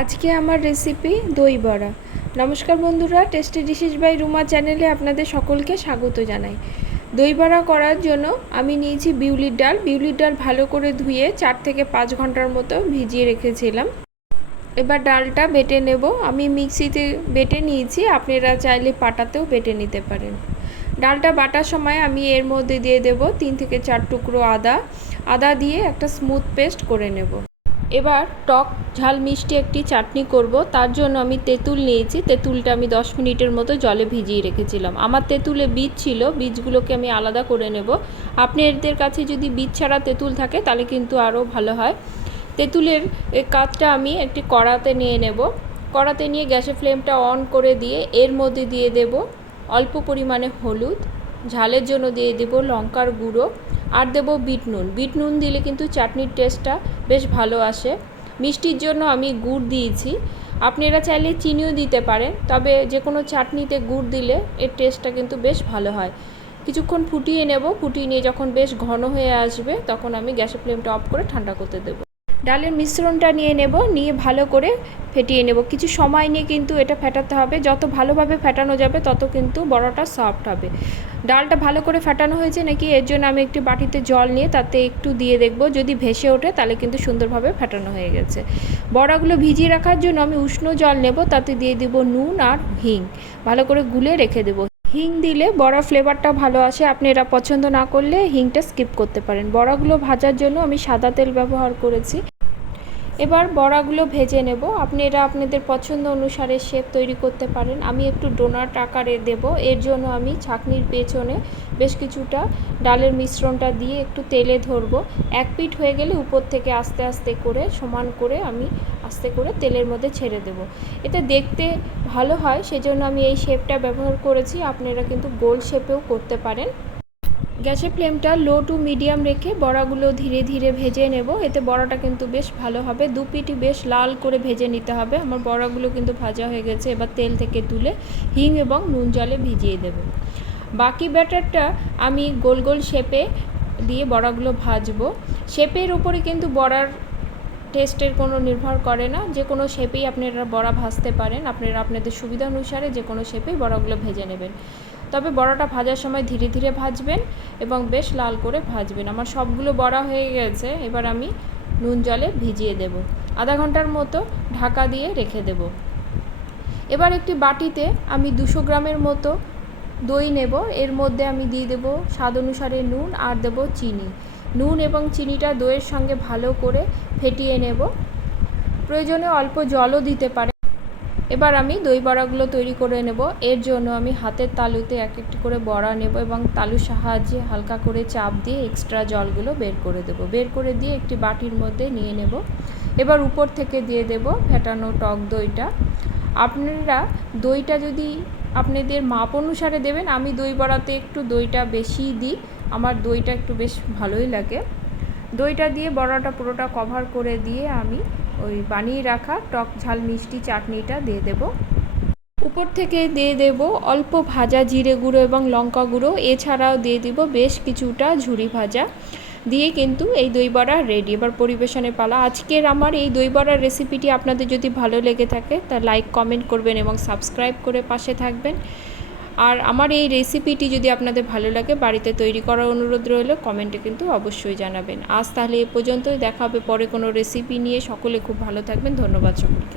আজকে আমার রেসিপি দই বড়া। নমস্কার বন্ধুরা, টেস্টি ডিশেস বাই রুমা চ্যানেলে আপনাদের সকলকে স্বাগত জানাই। দই বড়া করার জন্য আমি নিয়েছি বিউলির ডাল। বিউলির ডাল ভালো করে ধুয়ে 4 থেকে 5 ঘন্টার মতো ভিজিয়ে রেখেছিলাম। এবার ডালটা বেটে নেব। আমি মিক্সিতে বেটে নিয়েছি, আপনারা চাইলে পাটাতেও বেটে নিতে পারেন। ডালটা বাটার সময় আমি এর মধ্যে দিয়ে দেব 3 থেকে 4 টুকরো আদা দিয়ে একটা স্মুথ পেস্ট করে নেব। এবার টক ঝাল মিষ্টি একটি চাটনি করব। তার জন্য আমি তেঁতুল নিয়েছি। তেঁতুলটা আমি 10 মিনিটের মতো জলে ভিজিয়ে রেখেছিলাম। আমার তেঁতুলে বীজ ছিল, বীজগুলোকে আমি আলাদা করে নেব। আপনাদের কাছে যদি বীজ ছাড়া তেঁতুল থাকে তাহলে কিন্তু আরও ভালো হয়। তেঁতুলের কাঠটা আমি একটি কড়াতে নিয়ে নেব। কড়াতে নিয়ে গ্যাসের ফ্লেমটা অন করে দিয়ে এর মধ্যে দিয়ে দেব অল্প পরিমাণে হলুদ, ঝালের জন্য দিয়ে দেব লঙ্কার গুঁড়ো, আর দেব বিট নুন। বিট নুন দিলে কিন্তু চাটনির টেস্টটা বেশ ভালো আসে। মিষ্টির জন্য আমি গুড় দিয়েছি, আপনারা চাইলে চিনিও দিতে পারেন, তবে যে কোনো চাটনিতে গুড় দিলে এর টেস্টটা কিন্তু বেশ ভালো হয়। কিছুক্ষণ ফুটিয়ে নেব। ফুটিয়ে নিয়ে যখন বেশ ঘন হয়ে আসবে তখন আমি গ্যাসের ফ্লেমটা অফ করে ঠান্ডা করতে দেবো। ডালের মিশ্রণটা নিয়ে নেব, নিয়ে ভালো করে ফেটিয়ে নেব। কিছু সময় নিয়ে কিন্তু এটা ফেটাতে হবে, যত ভালোভাবে ফেটানো যাবে তত কিন্তু বড়াটা সফট হবে। ডালটা ভালো করে ফেটানো হয়েছে নাকি এর জন্য আমি একটি বাটিতে জল নিয়ে তাতে একটু দিয়ে দেখব, যদি ভেসে ওঠে তাহলে কিন্তু সুন্দরভাবে ফেটানো হয়ে গেছে। বড়াগুলো ভিজিয়ে রাখার জন্য আমি উষ্ণ জল নেব, তাতে দিয়ে দেব নুন আর হিং, ভালো করে গুলে রেখে দেবো। হিং দিলে বড়ার ফ্লেভারটা ভালো আসে, আপনারা পছন্দ না করলে হিংটা স্কিপ করতে পারেন। বড়াগুলো ভাজার জন্য আমি সাদা তেল ব্যবহার করেছি। এবার বড়াগুলো ভেজে নেব। আপনারা আপনাদের পছন্দ অনুসারে শেপ তৈরি করতে পারেন। আমি একটু ডোনাট আকারে দেব, এর জন্য আমি ছাঁকনির পেছনে বেশ কিছুটা ডালের মিশ্রণটা দিয়ে একটু তেলে ধরব। এক পিঠ হয়ে গেলে উপর থেকে আস্তে আস্তে করে সমান করে আমি আস্তে করে তেলের মধ্যে ছেড়ে দেব। এটা দেখতে ভালো হয়, সেজন্য আমি এই শেপটা ব্যবহার করেছি। আপনারা কিন্তু গোল শেপেও করতে পারেন। গ্যাসের ফ্লেমটা লো টু মিডিয়াম রেখে বড়াগুলো ধীরে ধীরে ভেজে নেব, এতে বড়াটা কিন্তু বেশ ভালো হবে। দু পিঠই বেশ লাল করে ভেজে নিতে হবে। আমার বড়াগুলো কিন্তু ভাজা হয়ে গেছে। এবার তেল থেকে তুলে হিং এবং নুন জলে ভিজিয়ে দেব। বাকি ব্যাটারটা আমি গোল গোল শেপে দিয়ে বড়াগুলো ভাজবো। শেপের উপরে কিন্তু বড়ার টেস্টের কোনো নির্ভর করে না, যে কোনো শেপেই আপনারা বড়া ভাজতে পারেন। আপনারা আপনাদের সুবিধা অনুসারে যে কোনো শেপেই বড়াগুলো ভেজে নেবেন, তবে বড়াটা ভাজার সময় ধীরে ধীরে ভাজবেন এবং বেশ লাল করে ভাজবেন। আমার সবগুলো বড়া হয়ে গেছে। এবার আমি নুন জলে ভিজিয়ে দেব। আধা ঘন্টার মতো ঢাকা দিয়ে রেখে দেব। এবার একটি বাটিতে আমি 200 গ্রামের মতো দই নেব। এর মধ্যে আমি দিয়ে দেব স্বাদ অনুসারে নুন আর দেব চিনি। নুন এবং চিনিটা দইয়ের সঙ্গে ভালো করে ফেটিয়ে নেব। প্রয়োজনে অল্প জলও দিতে পারে। এবার আমি দই বড়াগুলো তৈরি করে নেব। এর জন্য আমি হাতের তালুতে এক একটি করে বড়া নেব এবং তালুর সাহায্যে হালকা করে চাপ দিয়ে এক্সট্রা জলগুলো বের করে দেব। বের করে দিয়ে একটি বাটির মধ্যে নিয়ে নেব। এবার উপর থেকে দিয়ে দেব ফেটানো টক দইটা। আপনারা দইটা যদি আপনাদের মাপ অনুসারে দেবেন। আমি দই বড়াতে একটু দইটা বেশি দিই, আমার দইটা একটু বেশ ভালোই লাগে। দইটা দিয়ে বড়াটা পুরোটা কভার করে দিয়ে আমি ওই বানিয়ে রাখা টক ঝাল মিষ্টি চাটনিটা দিয়ে দেব। উপর থেকে দিয়ে দেব অল্প ভাজা জিরে গুঁড়ো এবং লঙ্কা গুঁড়ো, এছাড়াও দিয়ে দেব বেশ কিছুটা ঝুরি ভাজা। দিয়ে কিন্তু এই দই বড়া রেডি। এবার পরিবেশনের পালা। আজকের আমার এই দই বড়ার রেসিপিটি আপনাদের যদি ভালো লেগে থাকে তা লাইক কমেন্ট করবেন এবং সাবস্ক্রাইব করে পাশে থাকবেন। আর আমার এই রেসিপিটি যদি আপনাদের ভালো লাগে বাড়িতে তৈরি করার অনুরোধ রইল, কমেন্টে কিন্তু অবশ্যই জানাবেন। আজ তাহলে এ পর্যন্তই, দেখা হবে পরে কোনো রেসিপি নিয়ে। সকলে খুব ভালো থাকবেন। ধন্যবাদ সকলকে।